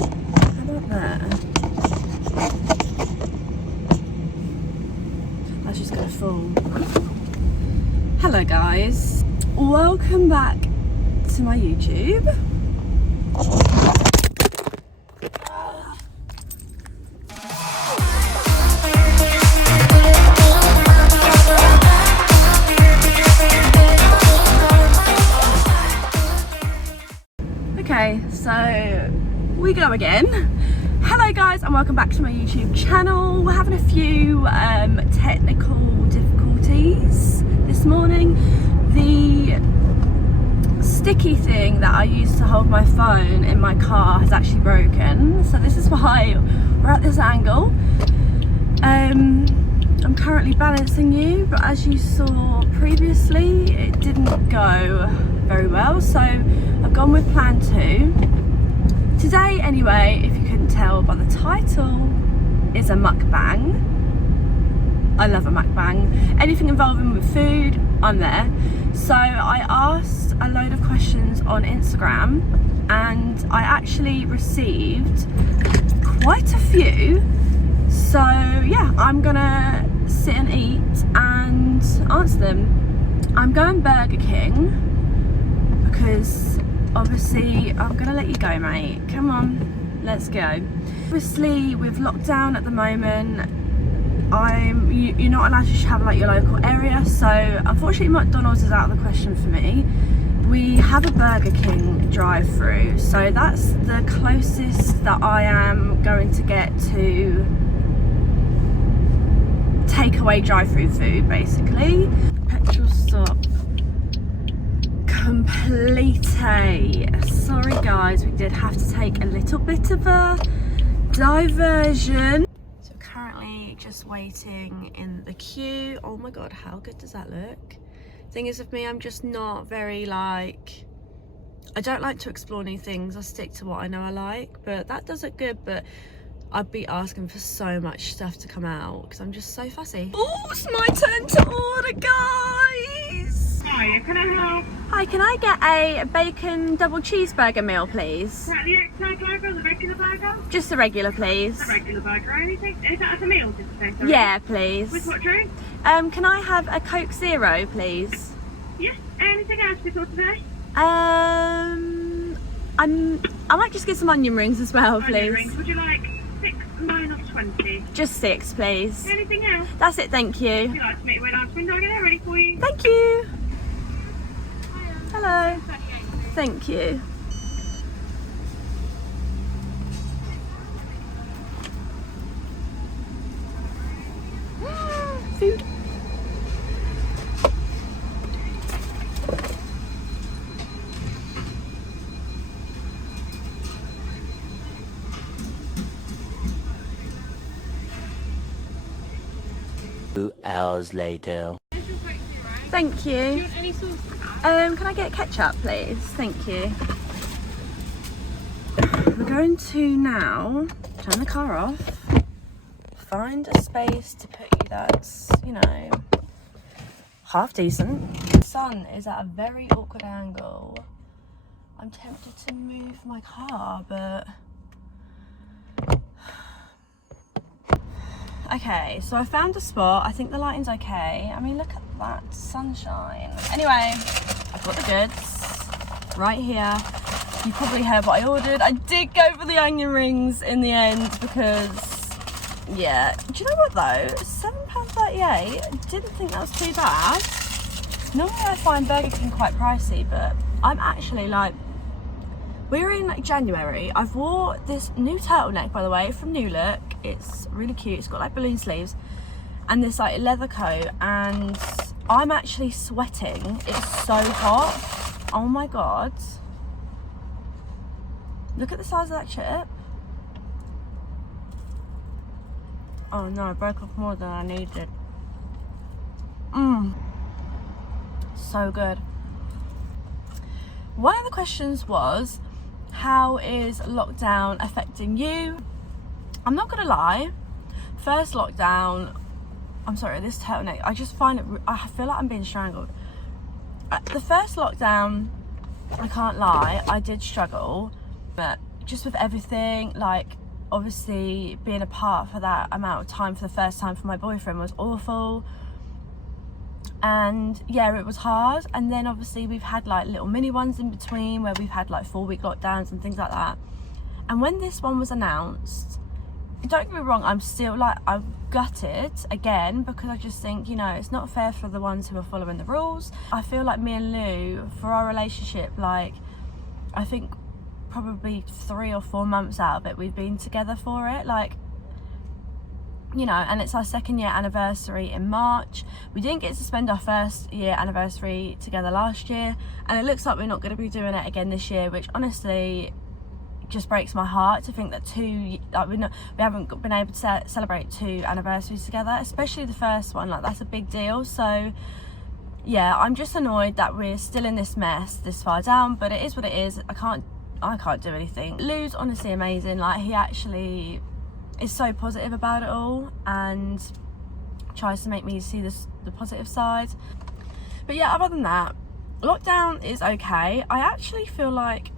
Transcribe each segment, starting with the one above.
How about there? That's just gonna fall. Hello guys, welcome back to my YouTube. Okay, so we go again. Hello guys and welcome back to my YouTube channel. We're having a few technical difficulties this morning. The sticky thing that I use to hold my phone in my car has actually broken, so this is why we're at this angle. I'm currently balancing you, but as you saw previously it didn't go very well, so I've gone with plan 2. Today anyway, if you couldn't tell by the title, is a mukbang. I love a mukbang. Anything involving with food, I'm there. So I asked a load of questions on Instagram and I actually received quite a few. So yeah, I'm gonna sit and eat and answer them. I'm going Burger King because obviously I'm gonna let you go, mate. Come on, let's go. Obviously with lockdown at the moment, you're not allowed to have like your local area, so unfortunately McDonald's is out of the question for me. We have a Burger King drive-through, so that's the closest that I am going to get to takeaway drive-through food, basically. Petrol stop complete. Sorry guys, we did have to take a little bit of a diversion. So currently just waiting in the queue. Oh my god, how good does that look? Thing is with me, I'm just not very like, I don't like to explore new things. I stick to what I know I like, but that does look good. But I'd be asking for so much stuff to come out because I'm just so fussy. Oh, it's my turn to order, guys. Hi, can I help? Hi, can I get a bacon double cheeseburger meal, please? Is that the extra burger or the regular burger? Just the regular, please. The regular burger, anything? Is that as a meal, did you say? Sorry? Yeah, please. With what drink? Can I have a Coke Zero, please? Yeah. Anything else before today? I might just get some onion rings as well, please. Onion rings. Would you like 6, 9 or 20? Just 6, please. Anything else? That's it, thank you. Would you like to meet with us window? I'll get that ready for you. Thank you. Hello. Thank you. Food. Two hours later. Thank you. Do you want any sauce? Can I get ketchup, please? Thank you. We're going to now turn the car off, find a space to put you that's, you know, half decent. The sun is at a very awkward angle. I'm tempted to move my car, but okay, so I found a spot. I think the lighting's okay. I mean, look at that sunshine. Anyway, I've got the goods right here. You probably heard what I ordered. I did go for the onion rings in the end because, yeah. Do you know what though? £7.38. Didn't think that was too bad. Normally I find Burger King quite pricey, but I'm actually like, we're in like January. I've wore this new turtleneck, by the way, from New Look. It's really cute. It's got like balloon sleeves and this like leather coat, and I'm actually sweating. It's so hot. Oh my god. Look at the size of that chip. Oh no, I broke off more than I needed. So good. One of the questions was, how is lockdown affecting you? I'm not gonna lie, first lockdown, I'm sorry, this turtleneck, I just find it, I feel like I'm being strangled. The first lockdown, I can't lie, I did struggle, but just with everything, like obviously being apart for that amount of time for the first time for my boyfriend was awful. And yeah, it was hard. And then obviously we've had like little mini ones in between where we've had like 4-week lockdowns and things like that. And when this one was announced, don't get me wrong, I'm still like, I'm gutted again, because I just think, you know, it's not fair for the ones who are following the rules. I feel like me and Lou, for our relationship, like I think probably 3 or 4 months out of it we've been together for it, like, you know, and it's our 2nd year anniversary in March. We didn't get to spend our 1st year anniversary together last year, and it looks like we're not going to be doing it again this year, which honestly just breaks my heart to think that we haven't been able to celebrate 2 anniversaries together, especially the first one. Like, that's a big deal. So yeah, I'm just annoyed that we're still in this mess this far down, but it is what it is. I can't do anything. Lou's honestly amazing. Like, he actually is so positive about it all and tries to make me see the positive side. But yeah, other than that, lockdown is okay. I actually feel like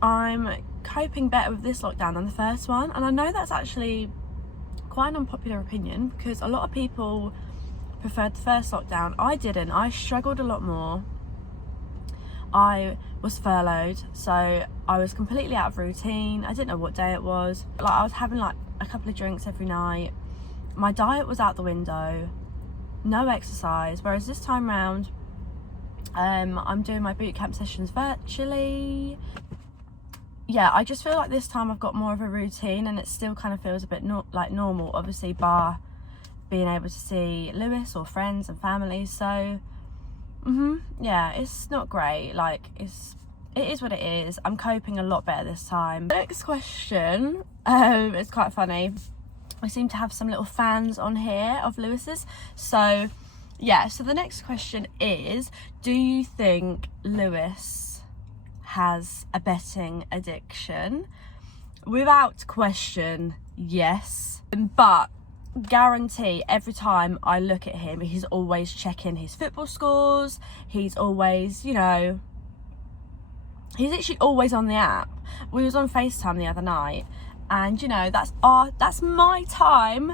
I'm coping better with this lockdown than the first one, and I know that's actually quite an unpopular opinion because a lot of people preferred the first lockdown. I didn't. I struggled a lot more. I was furloughed, so I was completely out of routine. I didn't know what day it was. Like, I was having like a couple of drinks every night. My diet was out the window, no exercise, whereas this time round I'm doing my boot camp sessions virtually. Yeah, I just feel like this time I've got more of a routine, and it still kind of feels a bit like normal, obviously, bar being able to see Lewis or friends and family. So yeah, it's not great. Like, it is what it is. I'm coping a lot better this time. The next question, it's quite funny. I seem to have some little fans on here of Lewis's. So yeah, so the next question is, do you think Lewis has a betting addiction? Without question, yes. But guarantee every time I look at him, he's always checking his football scores. He's always, you know, he's actually always on the app. We was on FaceTime the other night, and you know, that's my time,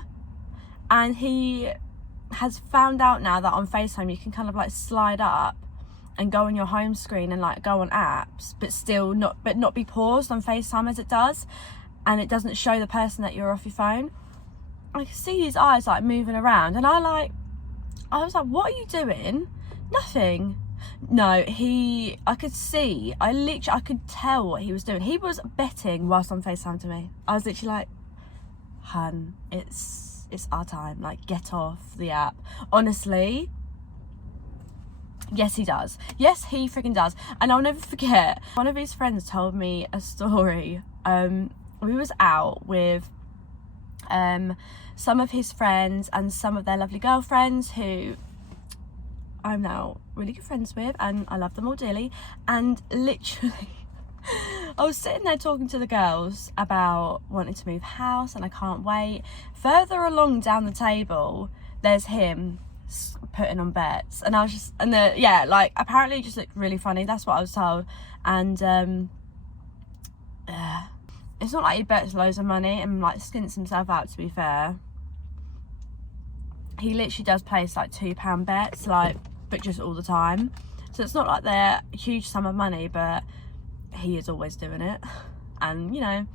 and he has found out now that on FaceTime you can kind of like slide up and go on your home screen and like go on apps, but not be paused on FaceTime as it does, and it doesn't show the person that you're off your phone. I could see his eyes like moving around, and I was like, what are you doing? Nothing. No, I could tell what he was doing. He was betting whilst on FaceTime to me. I was literally like, hun, it's our time, like, get off the app. Honestly, yes he does. Yes, he freaking does. And I'll never forget, one of his friends told me a story. We was out with some of his friends and some of their lovely girlfriends who I'm now really good friends with, and I love them all dearly. And literally I was sitting there talking to the girls about wanting to move house, and I can't wait. Further along down the table, there's him putting on bets, and I was just, and yeah, like, apparently it just looked really funny. That's what I was told. And it's not like he bets loads of money and like skints himself out, to be fair. He literally does place like £2 bets, like, but just all the time. So it's not like they're a huge sum of money, but he is always doing it. And you know,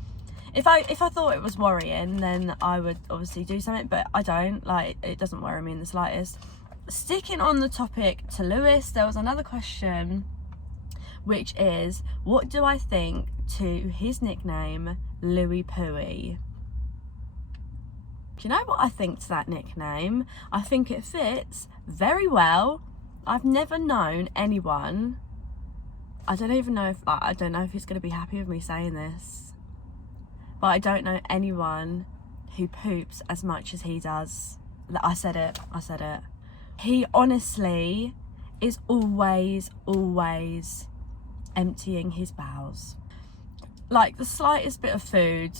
if I thought it was worrying, then I would obviously do something, but I don't. Like, it doesn't worry me in the slightest. Sticking on the topic to Lewis, there was another question, which is, what do I think to his nickname Louis Pooey? Do you know what I think to that nickname? I think it fits very well. I've never known anyone, I don't know if he's going to be happy with me saying this, but I don't know anyone who poops as much as he does. I said it. He honestly is always emptying his bowels. Like, the slightest bit of food,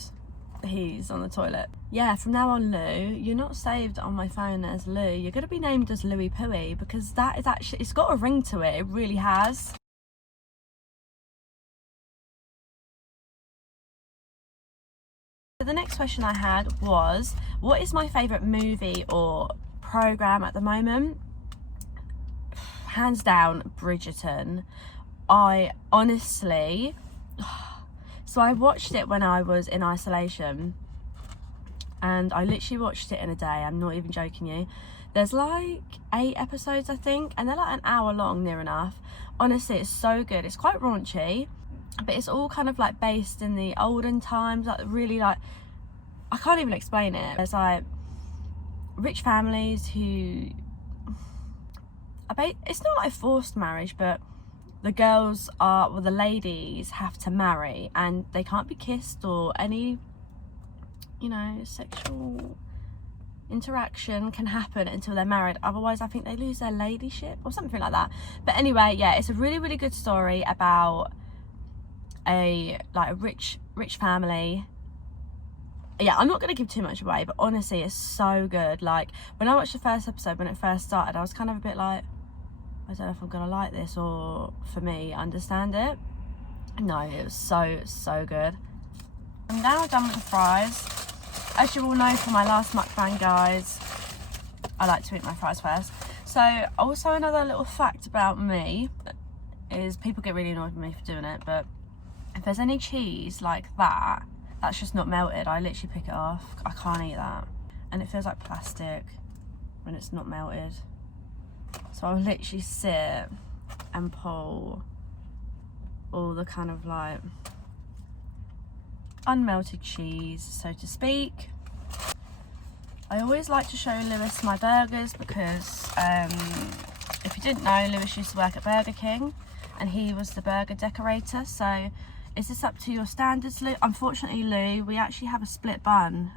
he's on the toilet. Yeah, from now on, Lou, you're not saved on my phone as Lou. You're going to be named as Louis Pooey, because that is actually, it's got a ring to it. It really has. The next question I had was, what is my favourite movie or programme at the moment? Hands down, Bridgerton. I honestly, so I watched it when I was in isolation, and I literally watched it in a day. I'm not even joking you. There's like 8 episodes, I think, and they're like an hour long, near enough. Honestly, it's so good. It's quite raunchy, but it's all kind of like based in the olden times, like really, like, I can't even explain it. There's like rich families who it's not like a forced marriage, but the girls are, well, the ladies have to marry, and they can't be kissed or any, you know, sexual interaction can happen until they're married. Otherwise, I think they lose their ladyship or something like that. But anyway, yeah, it's a really, really good story about a rich family. Yeah, I'm not going to give too much away, but honestly, it's so good. Like, when I watched the first episode, when it first started, I was kind of a bit like, I don't know if I'm going to like this, or for me, understand it. No, it was so good. I'm now done with the fries. As you all know from my last mukbang, guys, I like to eat my fries first. So, also another little fact about me is people get really annoyed with me for doing it, but if there's any cheese like that, that's just not melted, I literally pick it off. I can't eat that. And it feels like plastic when it's not melted. So I'll literally sit and pull all the kind of like unmelted cheese, so to speak. I always like to show Lewis my burgers because if you didn't know, Lewis used to work at Burger King and he was the burger decorator. So is this up to your standards, Lou? Unfortunately, Lou, we actually have a split bun.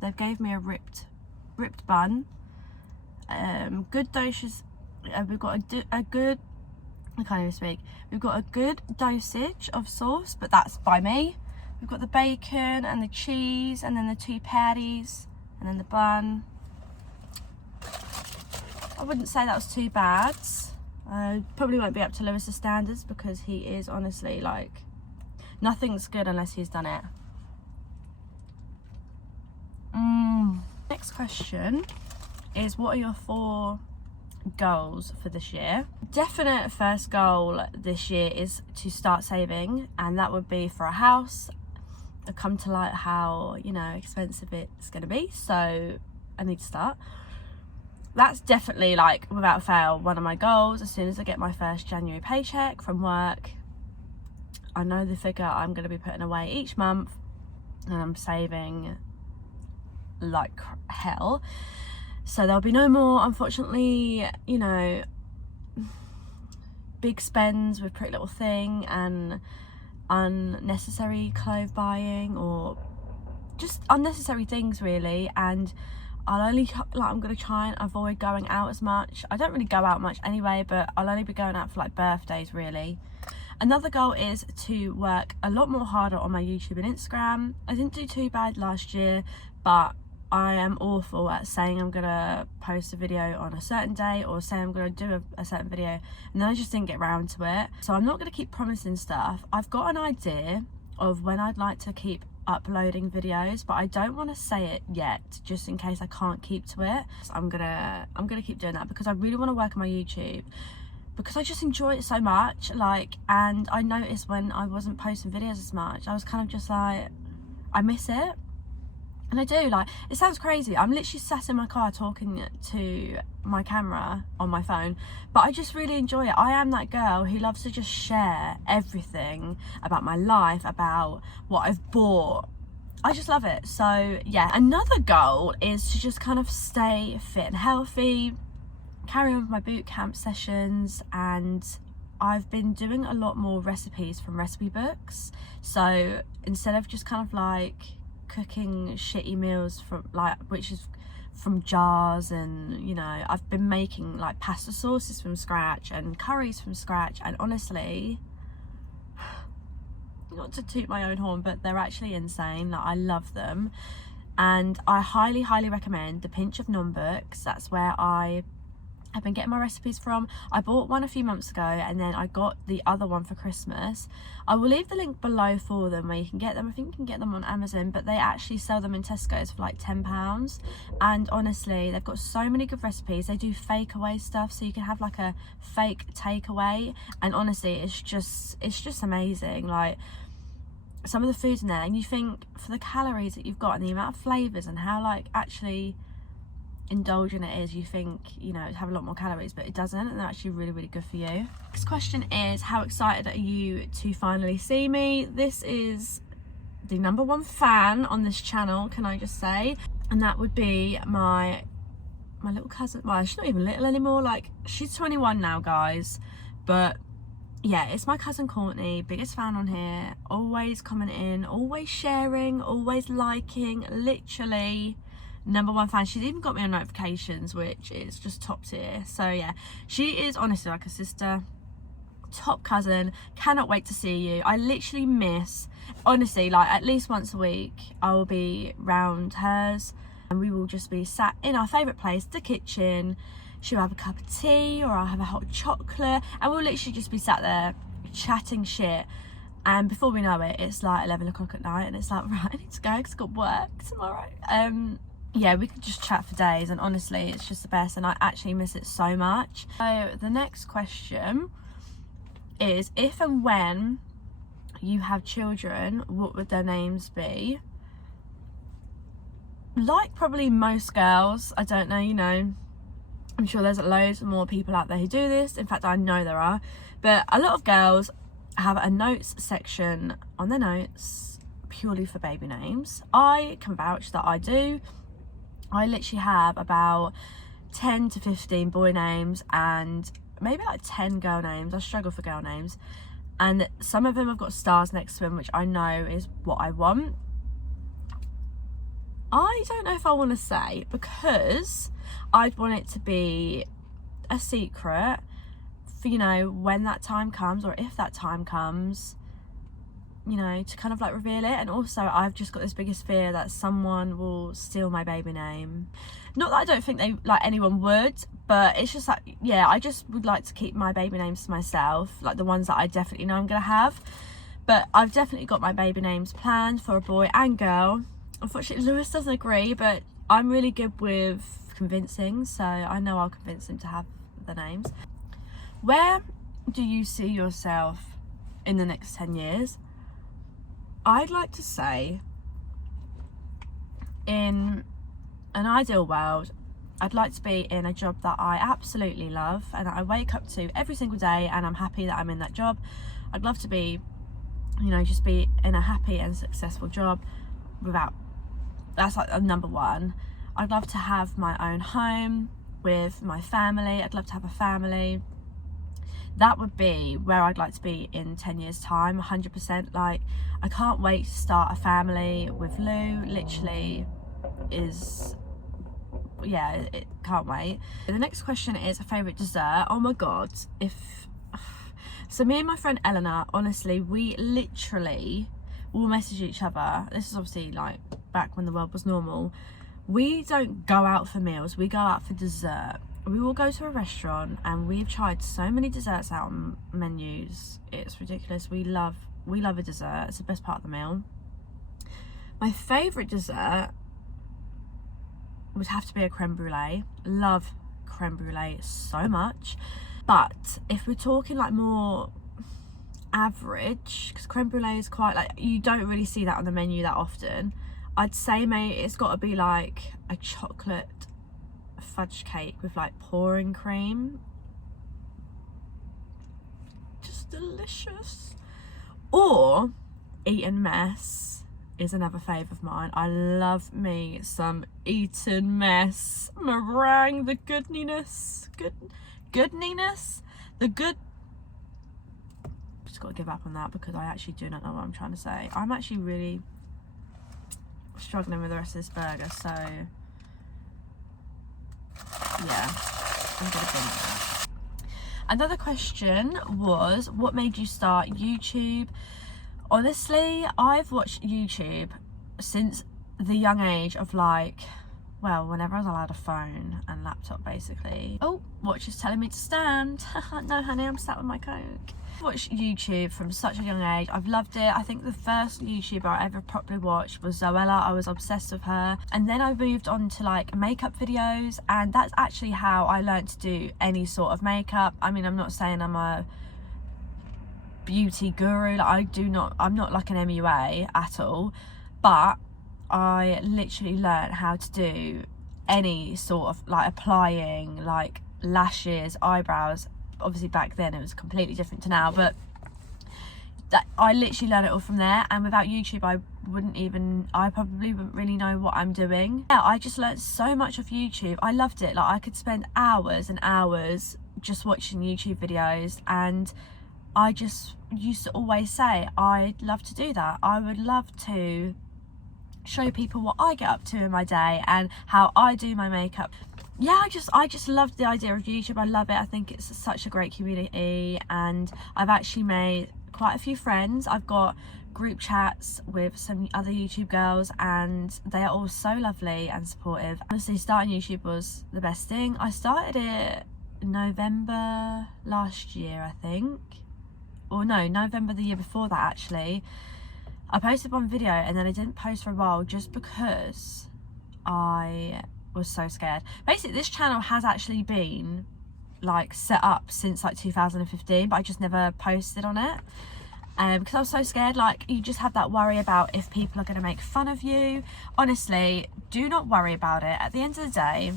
They've gave me a ripped bun. Good doses. We've got a good, I can't even speak. We've got a good dosage of sauce, but that's by me. We've got the bacon and the cheese, and then the 2 patties, and then the bun. I wouldn't say that was too bad. Probably won't be up to Lewis's standards because he is honestly like, nothing's good unless he's done it. Next question is, what are your 4 goals for this year? Definite first goal this year is to start saving, and that would be for a house. I've come to light how, you know, expensive it's going to be, so I need to start. That's definitely, like, without fail, one of my goals. As soon as I get my first January paycheck from work, I know the figure I'm going to be putting away each month, and I'm saving like hell. So there'll be no more, unfortunately, you know, big spends with Pretty Little Thing and unnecessary clothes buying, or just unnecessary things really. And I'll only, like, I'm going to try and avoid going out as much. I don't really go out much anyway, but I'll only be going out for like birthdays really. Another goal is to work a lot more harder on my YouTube and Instagram. I didn't do too bad last year, but I am awful at saying I'm gonna post a video on a certain day, or say I'm gonna do a certain video, and then I just didn't get around to it. So I'm not gonna keep promising stuff. I've got an idea of when I'd like to keep uploading videos, but I don't want to say it yet, just in case I can't keep to it. So I'm gonna keep doing that because I really want to work on my YouTube, because I just enjoy it so much. Like, and I noticed when I wasn't posting videos as much, I was kind of just like, I miss it. And I do, like, it sounds crazy. I'm literally sat in my car talking to my camera on my phone, but I just really enjoy it. I am that girl who loves to just share everything about my life, about what I've bought. I just love it. So yeah, another goal is to just kind of stay fit and healthy, carry on with my boot camp sessions, and I've been doing a lot more recipes from recipe books. So instead of just kind of like cooking shitty meals from like, which is from jars, and you know, I've been making like pasta sauces from scratch and curries from scratch, and honestly, not to toot my own horn, but they're actually insane. Like, I love them, and I highly recommend the Pinch of Nom books. That's where I I've been getting my recipes from. I bought one a few months ago and then I got the other one for Christmas. I will leave the link below for them where you can get them. I think you can get them on Amazon, but they actually sell them in Tesco's for like £10. And honestly, they've got so many good recipes. They do fake away stuff, so you can have like a fake takeaway, and honestly it's just amazing. Like some of the food in there, and you think for the calories that you've got and the amount of flavors and how like actually indulgent it is, you think, you know, have a lot more calories, but it doesn't, and they're actually really, really good for you. Next question is, how excited are you to finally see me? This is the #1 fan on this channel, can I just say, and that would be my little cousin. Well, she's not even little anymore, like she's 21 now, guys, but yeah, it's my cousin Courtney, biggest fan on here, always commenting, always sharing, always liking, literally #1 fan. She's even got me on notifications, which is just top tier. So yeah, she is honestly like a sister, top cousin. Cannot wait to see you. I literally miss, honestly, like at least once a week I will be round hers and we will just be sat in our favourite place, the kitchen. She'll have a cup of tea or I'll have a hot chocolate and we'll literally just be sat there chatting shit. And before we know it, it's like 11 o'clock at night and it's like, right, I need to go because I've got work tomorrow. Yeah, we could just chat for days, and honestly it's just the best, and I actually miss it so much. So the next question is, if and when you have children, what would their names be? Like probably most girls, I don't know, you know, I'm sure there's loads more people out there who do this. In fact, I know there are, but a lot of girls have a notes section on their notes purely for baby names. I can vouch that I do. I literally have about 10 to 15 boy names and maybe like 10 girl names. I struggle for girl names, and some of them have got stars next to them, which I know is what I want. I don't know if I want to say, because I'd want it to be a secret for, you know, when that time comes, or if that time comes, you know, to kind of like reveal it. And also I've just got this biggest fear that someone will steal my baby name. Not that I don't think they, like, anyone would, but it's just like, yeah, I just would like to keep my baby names to myself, like the ones that I definitely know I'm gonna have. But I've definitely got my baby names planned for a boy and girl. Unfortunately Lewis doesn't agree, but I'm really good with convincing, so I know I'll convince him to have the names. Where do you see yourself in the next 10 years? I'd like to say, in an ideal world, I'd like to be in a job that I absolutely love and that I wake up to every single day and I'm happy that I'm in that job. I'd love to be, you know, just be in a happy and successful job without, that's like #1. I'd love to have my own home with my family. I'd love to have a family. That would be where I'd like to be in 10 years time, 100%. Like, I can't wait to start a family with Lou. Literally is, yeah, it can't wait. The next question is a favourite dessert. Oh my god, so me and my friend Eleanor, honestly, we literally will message each other. This is obviously like back when the world was normal. We don't go out for meals, we go out for dessert. We will go to a restaurant and we've tried so many desserts out on menus, it's ridiculous. We love a dessert, it's the best part of the meal. My favourite dessert would have to be a creme brulee. Love creme brulee so much. But if we're talking like more average, because creme brulee is quite like, you don't really see that on the menu that often, I'd say, mate, it's got to be like a chocolate fudge cake with like pouring cream. Just delicious. Or Eton mess is another favourite of mine. I love me some Eton mess meringue. The goodniness, the good. Just got to give up on that because I actually do not know what I'm trying to say. I'm actually really struggling with the rest of this burger, so yeah, I'm gonna bin that. Another question was, what made you start YouTube? Honestly, I've watched YouTube since the young age of like well, whenever I was allowed a phone and laptop, basically. Oh, watch is telling me to stand. No, honey, I'm sat with my Coke. I've watched YouTube from such a young age. I've loved it. I think the first YouTuber I ever properly watched was Zoella. I was obsessed with her. And then I moved on to like makeup videos, and that's actually how I learned to do any sort of makeup. I mean, I'm not saying I'm a beauty guru, like I'm not like an MUA at all, but I literally learned how to do any sort of like applying, like lashes, eyebrows. Obviously back then it was completely different to now, but I literally learned it all from there. And without YouTube I probably wouldn't really know what I'm doing. Yeah, I just learned so much of YouTube. I loved it. Like I could spend hours and hours just watching YouTube videos, and I just used to always say I'd love to do that. I would love to show people what I get up to in my day and how I do my makeup. Yeah, I just love the idea of YouTube. I love it. I think it's such a great community, and I've actually made quite a few friends. I've got group chats with some other YouTube girls, and they are all so lovely and supportive. Honestly, starting YouTube was the best thing. I started it November last year, I think. Or no, November the year before that, actually. I posted one video and then I didn't post for a while just because I was so scared. Basically, this channel has actually been like set up since like 2015, but I just never posted on it because I was so scared. Like, you just have that worry about if people are going to make fun of you. Honestly, do not worry about it. At the end of the day,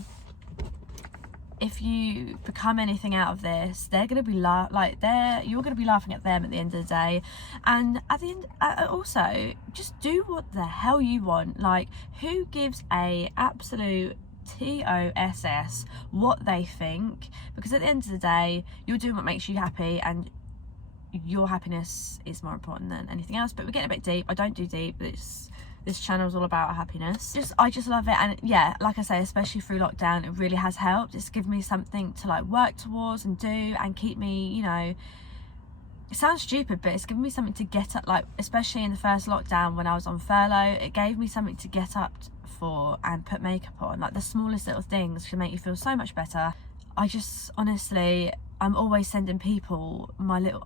if you become anything out of this, they're gonna be you're gonna be laughing at them at the end of the day. And at the end, also, just do what the hell you want. Like, who gives a absolute TOSS what they think? Because at the end of the day, you're doing what makes you happy, and your happiness is more important than anything else. But we're getting a bit deep. I don't do deep, but this channel is all about happiness. I just love it. And yeah, like I say, especially through lockdown, it really has helped. It's given me something to like work towards and do and keep me, you know, it sounds stupid, but it's given me something to get up, like especially in the first lockdown when I was on furlough, it gave me something to get up for and put makeup on. Like the smallest little things can make you feel so much better. I just, honestly, I'm always sending people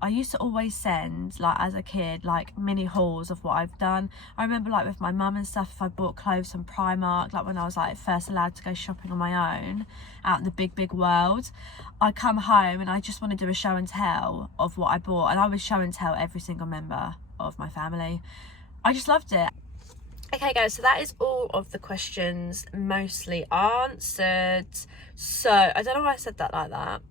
I used to always send, like as a kid, like mini hauls of what I've done. I remember like with my mum and stuff, if I bought clothes from Primark, like when I was like first allowed to go shopping on my own out in the big world, I come home and I just want to do a show and tell of what I bought, and I would show and tell every single member of my family. I just loved it. Okay guys, so that is all of the questions mostly answered. So I don't know why I said that like that.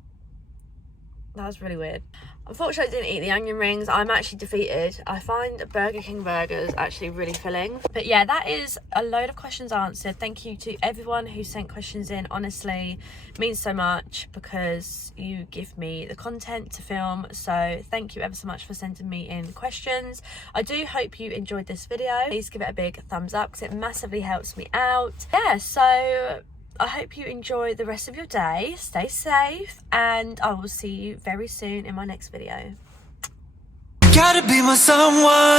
That was really weird. Unfortunately, I didn't eat the onion rings. I'm actually defeated. I find Burger King burgers actually really filling. But yeah, that is a load of questions answered. Thank you to everyone who sent questions in. Honestly, it means so much because you give me the content to film. So thank you ever so much for sending me in questions. I do hope you enjoyed this video. Please give it a big thumbs up because it massively helps me out. Yeah, so I hope you enjoy the rest of your day. Stay safe, and I will see you very soon in my next video. Gotta be my someone.